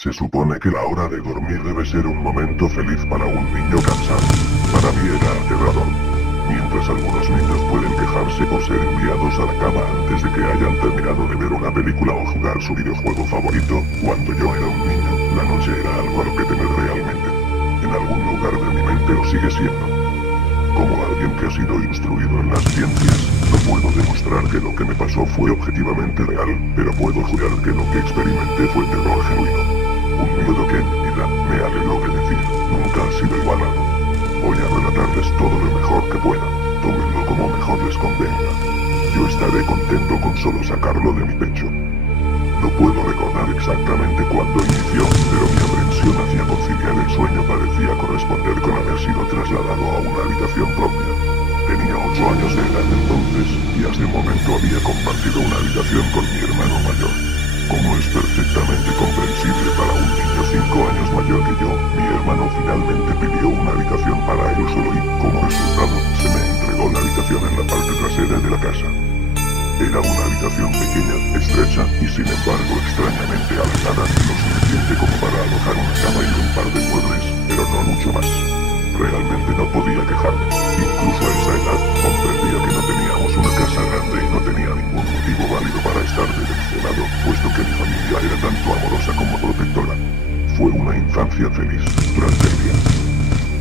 Se supone que la hora de dormir debe ser un momento feliz para un niño cansado. Para mí era aterrador. Mientras algunos niños pueden quejarse por ser enviados a la cama antes de que hayan terminado de ver una película o jugar su videojuego favorito, cuando yo era un niño, la noche era algo a lo que temer realmente. En algún lugar de mi mente lo sigue siendo. Como alguien que ha sido instruido en las ciencias, no puedo demostrar que lo que me pasó fue objetivamente real, pero puedo jurar que lo que experimenté fue terror genuino. Un miedo que en mi vida me alegró de decir, nunca ha sido igualado. Voy a relatarles todo lo mejor que pueda, tómenlo como mejor les convenga. Yo estaré contento con solo sacarlo de mi pecho. No puedo recordar exactamente cuándo inició, pero mi aprensión hacia conciliar el sueño parecía corresponder con haber sido trasladado a una habitación propia. Tenía 8 años de edad entonces, y hasta el momento había compartido una habitación con mi hermano mayor. Como es perfectamente comprensible para un niño 5 años mayor que yo, mi hermano finalmente pidió una habitación para él solo y, como resultado, se me entregó la habitación en la parte trasera de la casa. Era una habitación pequeña, estrecha y sin embargo extrañamente alargada, lo suficiente como para alojar una cama y un par de muebles, pero no mucho más. Realmente no podía quejarme. Incluso a esa edad, comprendía que no teníamos una casa grande y no tenía ningún motivo válido para estar decepcionado, puesto que mi familia era tanto amorosa como protectora. Fue una infancia feliz, durante el día.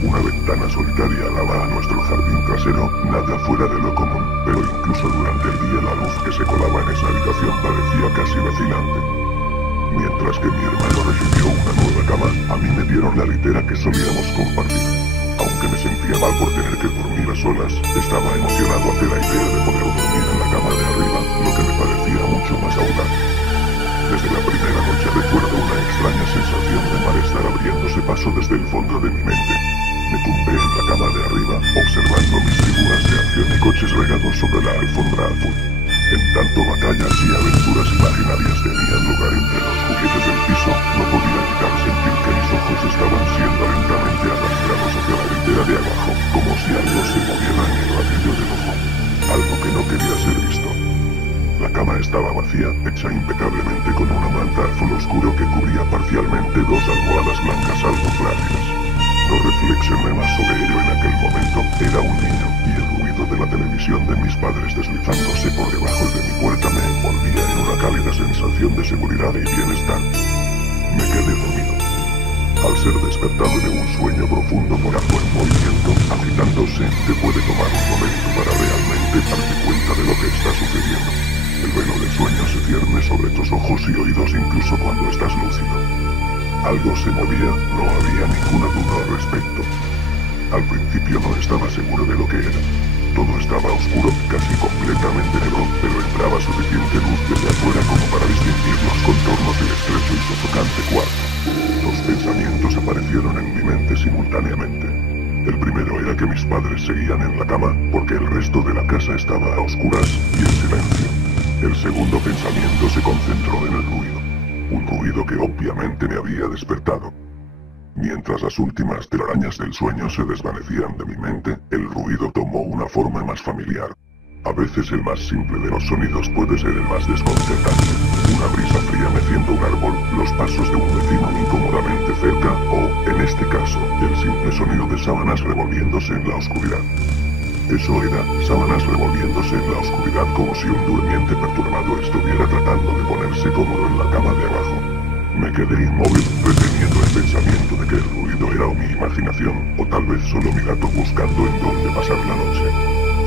Una ventana solitaria daba a nuestro jardín trasero, nada fuera de lo común, pero incluso durante el día la luz que se colaba en esa habitación parecía casi vacilante. Mientras que mi hermano recibió una nueva cama, a mí me dieron la litera que solíamos compartir. Aunque me sentía mal por tener que dormir a solas, estaba emocionado ante la idea de poder dormir en la cama de arriba, lo que me parecía mucho más audaz. Desde la primera noche recuerdo una extraña sensación de malestar abriéndose paso desde el fondo de mi mente. Me tumbé en la cama de arriba, observando mis figuras de acción y coches regados sobre la alfombra azul. En tanto batallas y aventuras imaginarias tenían lugar entre los juguetes del piso, no podía evitar sentir que mis ojos estaban siendo lentamente arrastrados hacia la litera de abajo, como si algo se moviera en el rabillo del ojo. Algo que no quería ser visto. La cama estaba vacía, hecha impecablemente con una manta azul oscuro que cubría parcialmente 2 almohadas blancas algo frágiles. No reflexioné más sobre ello en aquel momento, era un niño, y el ruido de la televisión de mis padres deslizándose por debajo de mi puerta me envolvía en una cálida sensación de seguridad y bienestar. Me quedé dormido. Al ser despertado de un sueño profundo por algo en movimiento, agitándose, te puede tomar un momento para realmente darte cuenta de lo que está sucediendo. El velo del sueño se cierne sobre tus ojos y oídos incluso cuando estás lúcido. Algo se movía, no había ninguna duda al respecto. Al principio no estaba seguro de lo que era. Todo estaba oscuro, casi completamente negro, pero entraba suficiente luz desde afuera como para distinguir los contornos del estrecho y sofocante cuarto. 2 pensamientos aparecieron en mi mente simultáneamente. El primero era que mis padres seguían en la cama, porque el resto de la casa estaba a oscuras y en silencio. El segundo pensamiento se concentró en el ruido. Un ruido que obviamente me había despertado. Mientras las últimas telarañas del sueño se desvanecían de mi mente, el ruido tomó una forma más familiar. A veces el más simple de los sonidos puede ser el más desconcertante. Una brisa fría meciendo un árbol, los pasos de un vecino incómodamente cerca o, en este caso, el simple sonido de sábanas revolviéndose en la oscuridad. Eso era, sábanas revolviéndose en la oscuridad como si un durmiente perturbado estuviera tratando de ponerse cómodo en la cama de abajo. Me quedé inmóvil, reteniendo el pensamiento de que el ruido era o mi imaginación, o tal vez solo mi gato buscando en dónde pasar la noche.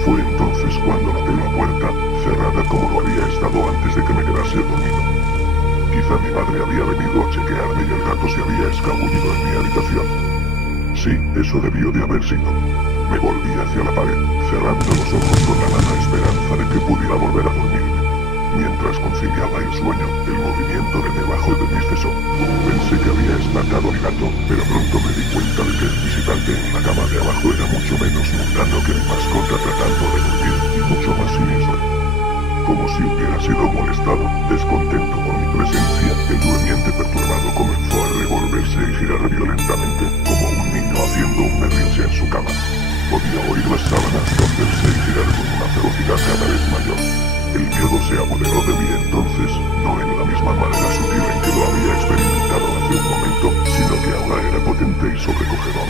Fue entonces cuando noté la puerta, cerrada como lo había estado antes de que me quedase dormido. Quizá mi madre había venido a chequearme y el gato se había escabullido en mi habitación. Sí, eso debió de haber sido. Me volví hacia la pared, cerrando los ojos con la vana esperanza de que pudiera volver a dormirme. Mientras conciliaba el sueño, el movimiento de debajo de mí cesó. Pensé que había espantado a mi gato, pero pronto me di cuenta de que el visitante en la cama de abajo era mucho menos mundano que mi mascota tratando de dormir, y mucho más siniestro. Como si hubiera sido molestado, descontento por mi presencia, el durmiente perturbado comenzó a revolverse y girar violentamente, como un niño haciendo un berrinche en su cama. Podía oír las sábanas romperse y girar con una velocidad cada vez mayor. El miedo se apoderó de mí entonces, no en la misma manera sutil en que lo había experimentado hace un potente y sobrecogedor.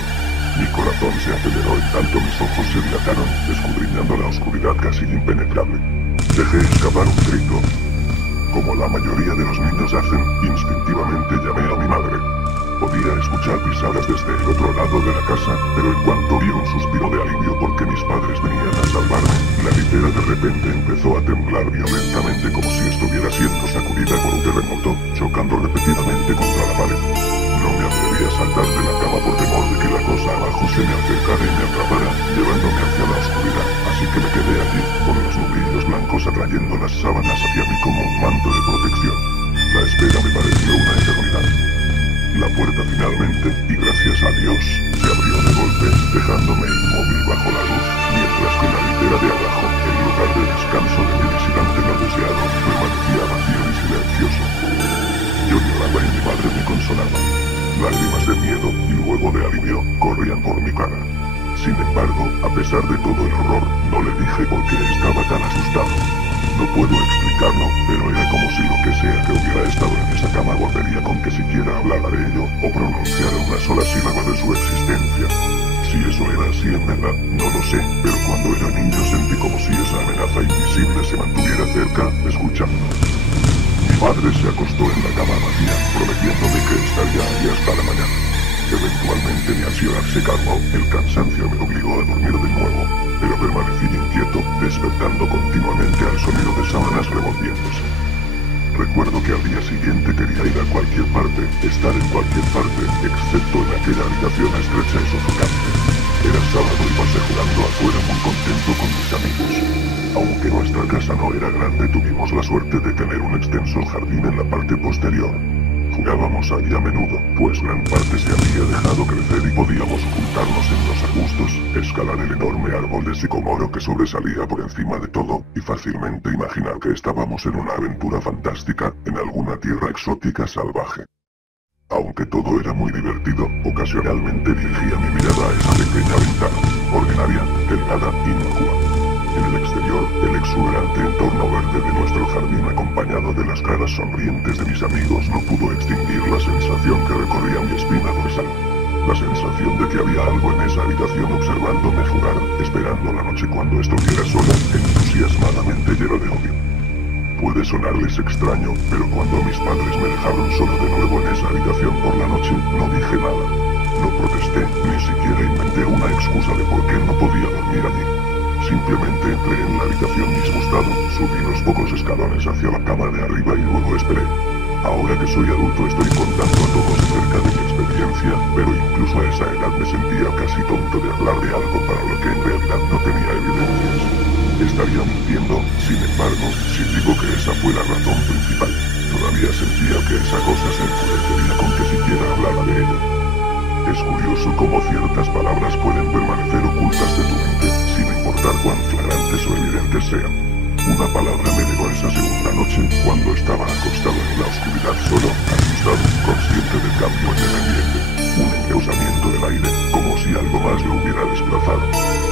Mi corazón se aceleró y tanto mis ojos se dilataron, escudriñando la oscuridad casi impenetrable. Dejé escapar un grito. Como la mayoría de los niños hacen, instintivamente llamé a mi madre. Podía escuchar pisadas desde el otro lado de la casa, pero en cuanto vi un suspiro de alivio porque mis padres venían a salvarme, la litera de repente empezó a temblar violentamente como si estuviera siendo sacudida por un terremoto, chocando repetidamente contra la pared. No me atreví a saltar de la cama por temor de que la cosa abajo se me acercara y me atrapara, llevándome hacia la oscuridad, así que me quedé allí, con los nubrillos blancos atrayendo las sábanas hacia mí como un manto de protección. La espera me pareció una eternidad. La puerta finalmente, y gracias a Dios, se abrió de golpe, dejándome inmóvil bajo la luz, mientras que la litera de abajo, el lugar de descanso de mi visitante no deseado, permanecía vacío y silencioso. Yo lloraba y mi madre me consolaba. Lágrimas de miedo y luego de alivio corrían por mi cara. Sin embargo, a pesar de todo el horror, no le dije por qué estaba tan asustado. No puedo explicarlo, pero era como si lo que sea que hubiera estado en esa cama volvería con que siquiera hablara de ello o pronunciara una sola sílaba de su existencia. Si eso era así en verdad, no lo sé, pero cuando era niño sentí como si esa amenaza invisible se mantuviera cerca, escuchando. Mi madre se acostó en la cama vacía, prometiéndome que estaría allí hasta la mañana. Eventualmente mi ansiedad se calmó, el cansancio me obligó a dormir de nuevo, pero permanecí inquieto, despertando continuamente al sonido de sábanas revolviéndose. Recuerdo que al día siguiente quería ir a cualquier parte, estar en cualquier parte, excepto en aquella habitación estrecha y sofocante. Era sábado y pasé jugando afuera muy contento con mis amigos. Aunque nuestra casa no era grande, tuvimos la suerte de tener un extenso jardín en la parte posterior. Jugábamos allí a menudo, pues gran parte se había dejado crecer y podíamos ocultarnos en los arbustos, escalar el enorme árbol de sicomoro que sobresalía por encima de todo, y fácilmente imaginar que estábamos en una aventura fantástica, en alguna tierra exótica salvaje. Aunque todo era muy divertido, ocasionalmente dirigía mi mirada a esa pequeña ventana, ordinaria, delgada, inocua. En el exterior, el exuberante entorno verde de nuestro jardín acompañado de las caras sonrientes de mis amigos no pudo extinguir la sensación que recorría mi espina dorsal. La sensación de que había algo en esa habitación observándome jugar, esperando la noche cuando estuviera sola, entusiasmadamente lleno de odio. Puede sonarles extraño, pero cuando mis padres me dejaron solo de nuevo en esa habitación por la noche, no dije nada. No protesté, ni siquiera inventé una excusa de por qué no podía dormir allí. Simplemente entré en la habitación disgustado, subí los pocos escalones hacia la cama de arriba y luego esperé. Ahora que soy adulto estoy contando a todos acerca de mi experiencia, pero incluso a esa edad me sentía casi tonto de hablar de algo para lo que en realidad no tenía evidencias. Estaría mintiendo, sin embargo, si digo que esa fue la razón principal. Todavía sentía que esa cosa se enfurecería con que siquiera hablara de ella. Es curioso cómo ciertas palabras pueden permanecer ocultas de tu mente, sin importar cuán flagrantes o evidentes sean. Una palabra me llegó esa segunda noche, cuando estaba acostado en la oscuridad solo, asustado, consciente del cambio en el ambiente. Un endeusamiento del aire, como si algo más lo hubiera desplazado.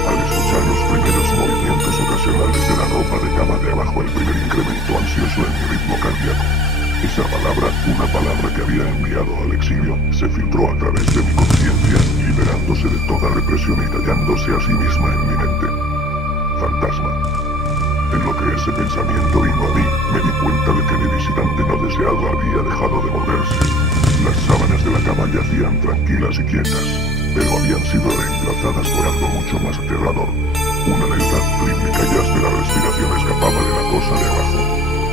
Al escuchar los primeros movimientos ocasionales de la ropa de cama de abajo, el primer incremento ansioso en mi ritmo cardíaco. Esa palabra, una palabra que había enviado al exilio, se filtró a través de mi conciencia, liberándose de toda represión y tallándose a sí misma en mi mente. Fantasma. En lo que ese pensamiento vino a mí, me di cuenta de que mi visitante no deseado había dejado de moverse. Las sábanas de la cama yacían tranquilas y quietas, pero habían sido reemplazadas por algo mucho más aterrador. Una lenta, rítmica y áspera respiración escapaba de la cosa de abajo.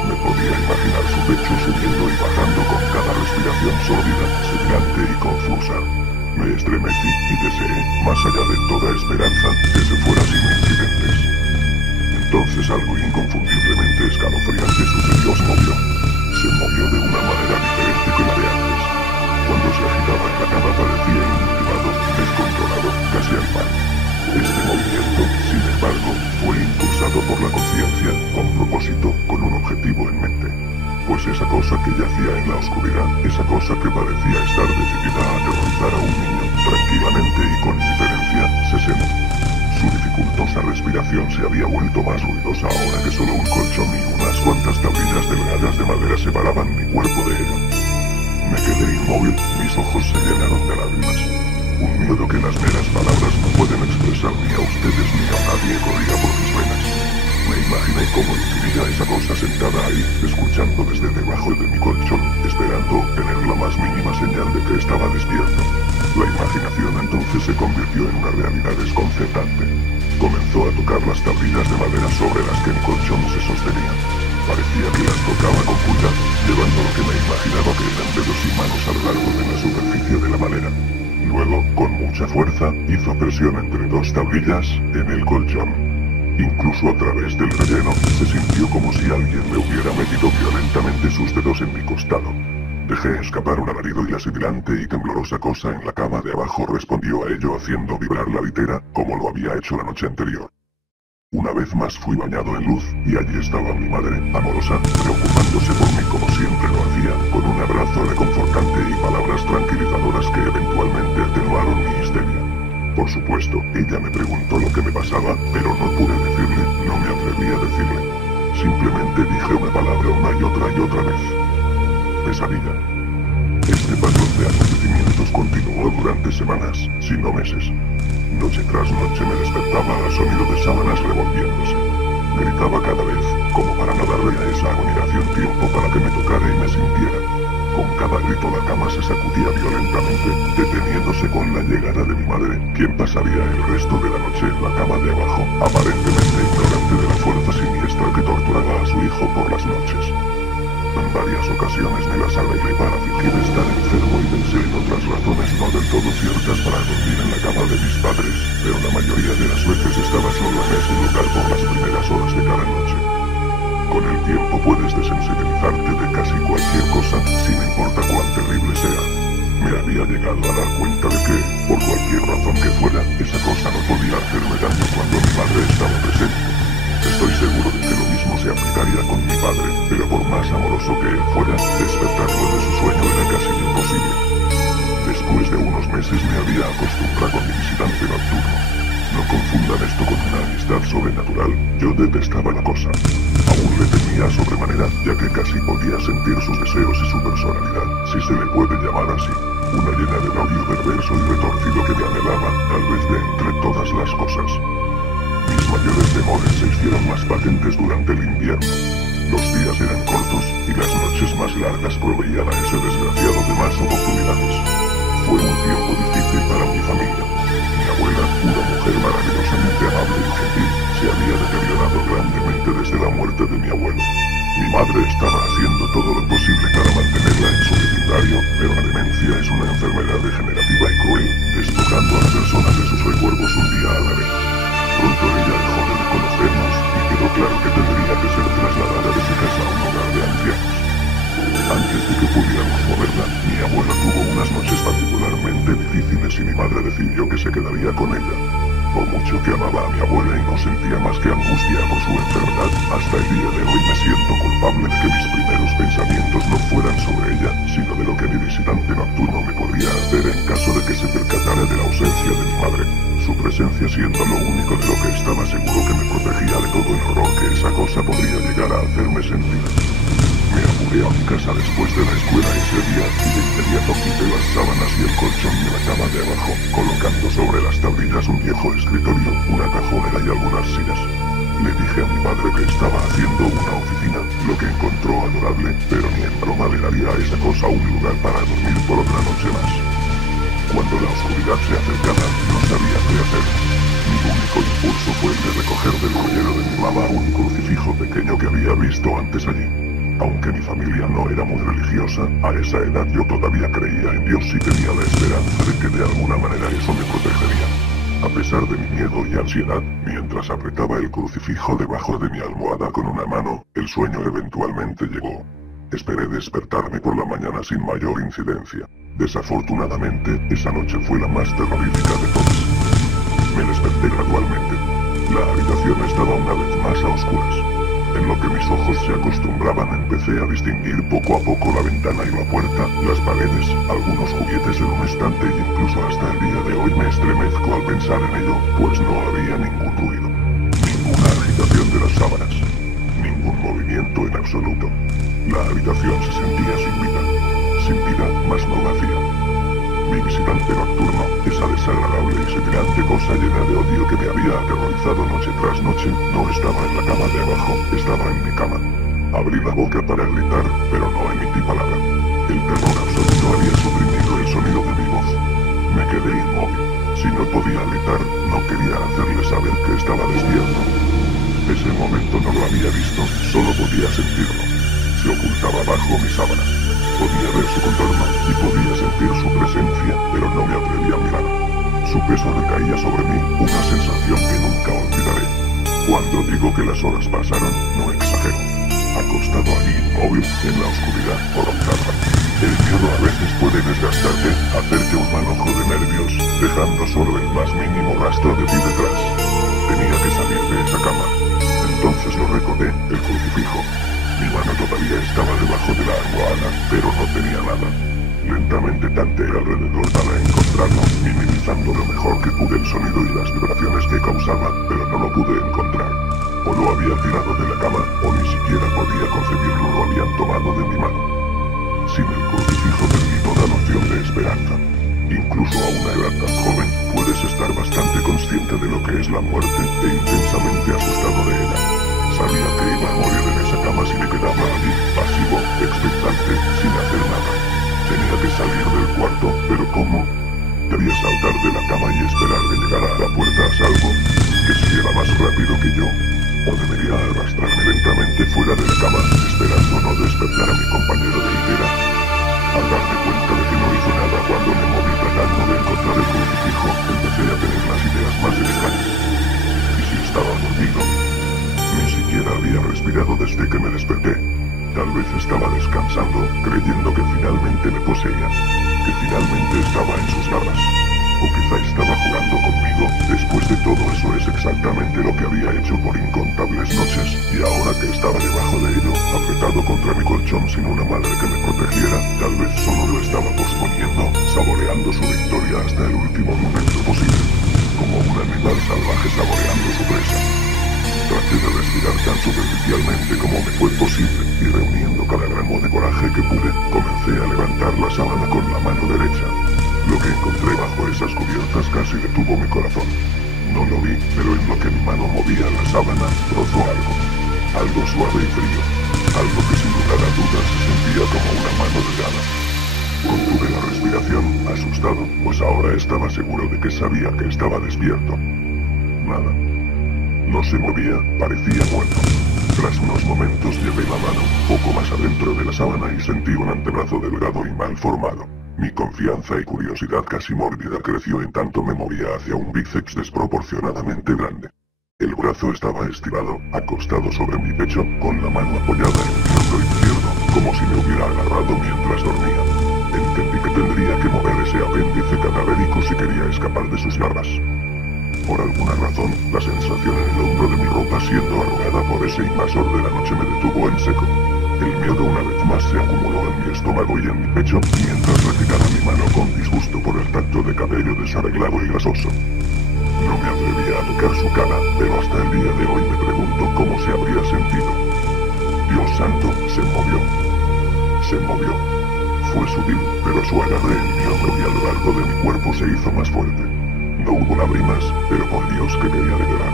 Me podía imaginar su pecho subiendo y bajando con cada respiración sórdida, sedante y confusa. Me estremecí y deseé, más allá de toda esperanza, que se fuera sin incidentes. Entonces algo inconfundiblemente escalofriante sucedió, se movió de una manera diferente que la de antes. Cuando se agitaba en la cama parecía inmotivado, descontrolado, casi al par. Este movimiento, sin embargo, fue impulsado por la conciencia, con propósito, con un objetivo en mente. Pues esa cosa que yacía en la oscuridad, esa cosa que parecía estar decidida a aterrorizar a un niño, tranquilamente y con indiferencia, se sentó. Su dificultosa respiración se había vuelto más ruidosa ahora que solo un colchón y unas cuantas tablillas delgadas de madera separaban mi cuerpo de ella. Me Me quedé inmóvil, mis ojos se llenaron de lágrimas. Un miedo que las meras palabras no pueden expresar ni a ustedes ni a nadie corría por mis venas. Me imaginé cómo luciría esa cosa sentada ahí, escuchando desde debajo de mi colchón, esperando obtener la más mínima señal de que estaba despierto. La imaginación entonces se convirtió en una realidad desconcertante. Comenzó a tocar las tablillas de madera sobre las que mi colchón se sostenía. Parecía que las tocaba con cuidado, llevando lo que me imaginaba que eran dedos y manos a lo largo de la superficie de la madera. Luego, con mucha fuerza, hizo presión entre dos tablillas, en el colchón. Incluso a través del relleno, se sintió como si alguien me hubiera metido violentamente sus dedos en mi costado. Dejé escapar un alarido y la sibilante y temblorosa cosa en la cama de abajo respondió a ello haciendo vibrar la litera, como lo había hecho la noche anterior. Una vez más fui bañado en luz, y allí estaba mi madre, amorosa, preocupándose por mí como siempre lo hacía, con un abrazo reconfortante y palabras tranquilizadoras que eventualmente atenuaron mi histeria. Por supuesto, ella me preguntó lo que me pasaba, pero no pude decirle, no me atreví a decirle. Simplemente dije una palabra una y otra vez. Pesadilla. Este patrón de acontecimientos continuó durante semanas, si no meses. Noche tras noche me despertaba al sonido de sábanas revolviéndose. Gritaba cada vez, como para no darle a esa agonización tiempo para que me tocara y me sintiera. Con cada grito la cama se sacudía violentamente, deteniéndose con la llegada de mi madre, quien pasaría el resto de la noche en la cama de abajo, aparentemente ignorante de la fuerza siniestra que torturaba a su hijo por las noches. En varias ocasiones me las arreglé para fingir estar enfermo y pensé en otras razones no del todo ciertas para dormir en la cama de mis padres, pero la mayoría de las veces estaba solo en ese lugar por las primeras horas de cada noche. Con el tiempo puedes desensibilizarte de casi cualquier cosa, sin importar cuán terrible sea. Me había llegado a dar cuenta de que, por cualquier razón que fuera, esa cosa no podía hacerme daño cuando mi madre estaba presente. Estoy seguro de que lo mismo se aplicaría con mi padre, pero por más amoroso que él fuera, despertarlo de su sueño era casi imposible. Después de unos meses me había acostumbrado con mi visitante nocturno. No confundan esto con una amistad sobrenatural, yo detestaba la cosa. Aún le temía sobremanera, ya que casi podía sentir sus deseos y su personalidad, si se le puede llamar así. Una llena de odio perverso y retorcido que me anhelaba, tal vez de entre todas las cosas. Mis mayores temores se hicieron más patentes durante el invierno. Los días eran cortos, y las noches más largas proveían a ese desgraciado de más oportunidades. Fue un tiempo difícil para mi familia. Mi abuela, una mujer maravillosamente amable y gentil, se había deteriorado grandemente desde la muerte de mi abuelo. Mi madre estaba haciendo todo lo posible para mantenerla en su vecindario, pero la demencia es una enfermedad degenerativa y cruel, despojando a la persona de sus recuerdos un día a la vez. Pronto ella dejó de reconocernos, y quedó claro que tendría que ser trasladada de su casa a un hogar de ancianos. Antes de que pudiéramos moverla, mi abuela tuvo unas noches particularmente difíciles y mi madre decidió que se quedaría con ella. Por mucho que amaba a mi abuela y no sentía más que angustia por su enfermedad, hasta el día de hoy me siento culpable de que mis primeros pensamientos no fueran sobre ella, sino de lo que mi visitante nocturno me podría hacer en caso de que se percatara de la ausencia de mi madre. Su presencia siendo lo único de lo que estaba seguro que me protegía de todo el horror que esa cosa podría llegar a hacerme sentir. Me apuré a mi casa después de la escuela ese día y de inmediato quité las sábanas y el colchón de la cama de abajo, colocando sobre las tablillas un viejo escritorio, una cajonera y algunas sillas. Le dije a mi padre que estaba haciendo una oficina, lo que encontró adorable, pero ni en broma le daría a esa cosa un lugar para dormir por otra noche más. Cuando la oscuridad se acercaba, no sabía qué hacer. Mi único impulso fue el de recoger del joyero de mi mamá un crucifijo pequeño que había visto antes allí. Aunque mi familia no era muy religiosa, a esa edad yo todavía creía en Dios y tenía la esperanza de que de alguna manera eso me protegería. A pesar de mi miedo y ansiedad, mientras apretaba el crucifijo debajo de mi almohada con una mano, el sueño eventualmente llegó. Esperé despertarme por la mañana sin mayor incidencia. Desafortunadamente, esa noche fue la más terrorífica de todas. Me desperté gradualmente. La habitación estaba una vez más a oscuras. En lo que mis ojos se acostumbraban, empecé a distinguir poco a poco la ventana y la puerta, las paredes, algunos juguetes en un estante y incluso hasta el día de hoy me estremezco al pensar en ello, pues no había ningún ruido, ninguna agitación de las sábanas, ningún movimiento en absoluto. La habitación se sentía sin vida. sin vida, mas no vacía. Mi visitante nocturno, esa desagradable y sutilante cosa llena de odio que me había aterrorizado noche tras noche, no estaba en la cama de abajo, estaba en mi cama. Abrí la boca para gritar, pero no emití palabra. El terror absoluto había suprimido el sonido de mi voz. Me quedé inmóvil. Si no podía gritar, no quería hacerle saber que estaba despierto. Ese momento no lo había visto, solo podía sentirlo. Se ocultaba bajo mi sábana. Podía ver su contorno y podía sentir su presencia, pero no me atreví a mirar. Su peso recaía sobre mí, una sensación que nunca olvidaré. Cuando digo que las horas pasaron, no exagero. Acostado allí inmóvil, en la oscuridad, horrorizada. El miedo a veces puede desgastarte, hacerte un manojo de nervios, dejando solo el más mínimo rastro de ti detrás. Tenía que salir de esa cama. Entonces lo recordé, el crucifijo. Mi mano todavía estaba debajo de la almohada, pero no tenía nada. Lentamente tanteé alrededor para encontrarlo, minimizando lo mejor que pude el sonido y las vibraciones que causaba, pero no lo pude encontrar. O lo había tirado de la cama, o ni siquiera podía concebirlo, lo habían tomado de mi mano. Sin el crucifijo perdí toda noción de esperanza. Incluso a una edad tan joven, puedes estar bastante consciente de lo que es la muerte e intensamente asustado de ella. Sabía que iba a morir en esa cama si me quedaba allí, pasivo, expectante, sin hacer nada. Tenía que salir del cuarto, pero ¿cómo? Debía saltar de la cama y esperar que llegara a la puerta a salvo, que siguiera más rápido que yo. O debería arrastrarme lentamente fuera de la cama, esperando no despertar a mi compañero de litera. Al darme cuenta de que no hizo nada cuando me moví tratando de encontrar el crucifijo, empecé a tener las ideas más extrañas. ¿Y si estaba dormido? Ni siquiera había respirado desde que me desperté. Tal vez estaba descansando, creyendo que finalmente me poseía, que finalmente estaba en sus garras. O quizá estaba jugando conmigo. Después de todo eso es exactamente lo que había hecho por incontables noches, y ahora que estaba debajo de ello, apretado contra mi colchón sin una madre que me protegiera, tal vez solo lo estaba posponiendo, saboreando su victoria hasta el último momento posible, como un animal salvaje saboreando su presa. Traté de respirar tan superficialmente como me fue posible, y reuniendo cada gramo de coraje que pude, comencé a levantar la sábana con la mano derecha. Lo que encontré bajo esas cubiertas casi detuvo mi corazón. No lo vi, pero en lo que mi mano movía la sábana, rozó algo. Algo suave y frío. Algo que sin lugar a dudas se sentía como una mano delgada. Contuve la respiración, asustado, pues ahora estaba seguro de que sabía que estaba despierto. Nada. No se movía, parecía muerto. Tras unos momentos llevé la mano poco más adentro de la sábana y sentí un antebrazo delgado y mal formado. Mi confianza y curiosidad casi mórbida creció en tanto me movía hacia un bíceps desproporcionadamente grande. El brazo estaba estirado, acostado sobre mi pecho, con la mano apoyada en mi hombro izquierdo, como si me hubiera agarrado mientras dormía. Entendí que tendría que mover ese apéndice cadavérico si quería escapar de sus garras. Por alguna razón, la sensación en el hombro de mi ropa siendo arrugada por ese invasor de la noche me detuvo en seco. El miedo una vez más se acumuló en mi estómago y en mi pecho, mientras retiraba mi mano con disgusto por el tacto de cabello desarreglado y grasoso. No me atrevía a tocar su cara, pero hasta el día de hoy me pregunto cómo se habría sentido. Dios santo, se movió. Se movió. Fue sutil, pero su agarre en mi hombro y a lo largo de mi cuerpo se hizo más fuerte. No hubo lágrimas, pero por Dios que quería de llorar.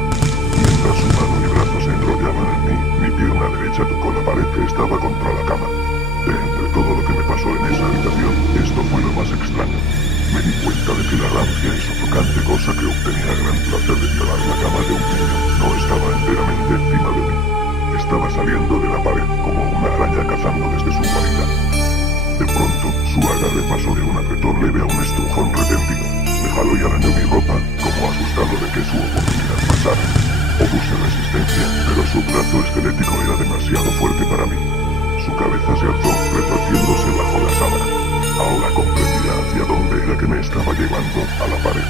Mientras su mano y brazo se enrollaban en mí, mi pierna derecha tocó la pared que estaba contra la cama. De entre todo lo que me pasó en esa habitación, esto fue lo más extraño. Me di cuenta de que la rancia y sofocante cosa que obtenía gran placer de violar la cama de un niño, no estaba enteramente encima de mí. Estaba saliendo de la pared como una araña cazando desde su guarida. De pronto, su agarre pasó de un apretón leve a un estrujón repentino. Me jaló y arañó mi ropa, como asustado de que su oportunidad pasara. Opuse resistencia, pero su brazo esquelético era demasiado fuerte para mí. Su cabeza se alzó, retorciéndose bajo la sábana. Ahora comprendía hacia dónde era que me estaba llevando, a la pared.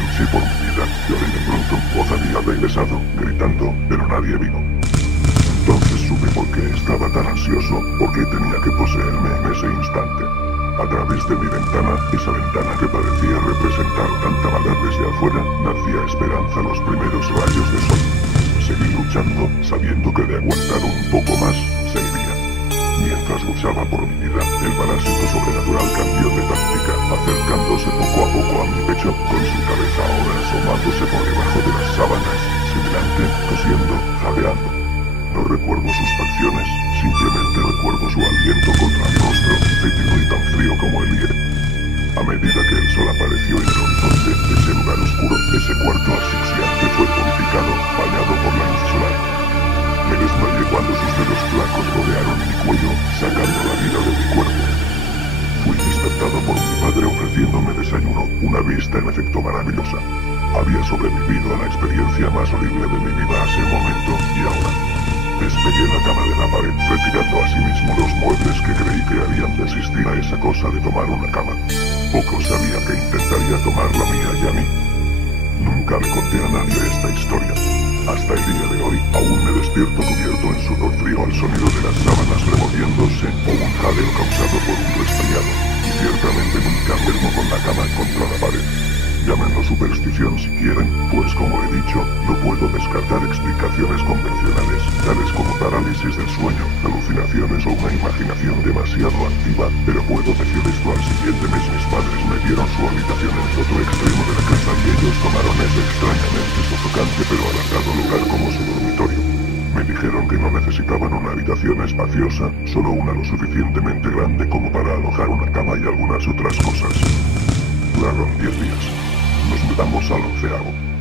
Luché por mi vida, lloré de pronto, voz había regresado, gritando, pero nadie vino. Entonces supe por qué estaba tan ansioso, por qué tenía que poseerme en ese instante. A través de mi ventana, esa ventana que parecía representar tanta maldad desde afuera, nacía esperanza los primeros rayos de sol. Seguí luchando, sabiendo que de aguantar un poco más, se iría. Mientras luchaba por mi vida, el parásito sobrenatural cambió de táctica, acercándose poco a poco a mi pecho, con su cabeza ahora asomándose por debajo de las sábanas, sibilante, tosiendo, jadeando. No recuerdo sus facciones, simplemente recuerdo su aliento contra mi rostro, fétido y tan frío como el hielo. A medida que el sol apareció en el horizonte, ese lugar oscuro, ese cuarto asfixiante fue purificado, bañado por la luz solar. Me desmayé cuando sus dedos flacos rodearon mi cuello, sacando la vida de mi cuerpo. Fui despertado por mi padre ofreciéndome desayuno, una vista en efecto maravillosa. Había sobrevivido a la experiencia más horrible de mi vida a ese momento, y ahora despegué la cama de la pared, retirando asimismo los muebles que creí que harían desistir a esa cosa de tomar una cama. Poco sabía que intentaría tomar la mía y a mí. Nunca le conté a nadie esta historia. Hasta el día de hoy, aún me despierto cubierto en sudor frío al sonido de las sábanas removiéndose o un jaleo causado por un resfriado. Y ciertamente nunca duermo con la cama contra la pared. Llámenlo superstición si quieren, pues como he dicho, no puedo descartar explicaciones convencionales, tales como parálisis del sueño, alucinaciones o una imaginación demasiado activa, pero puedo decir esto: al siguiente mes mis padres me dieron su habitación en el otro extremo de la casa y ellos tomaron ese extrañamente sofocante pero alargado lugar como su dormitorio. Me dijeron que no necesitaban una habitación espaciosa, solo una lo suficientemente grande como para alojar una cama y algunas otras cosas. Duraron 10 días. Nos mudamos al 11º.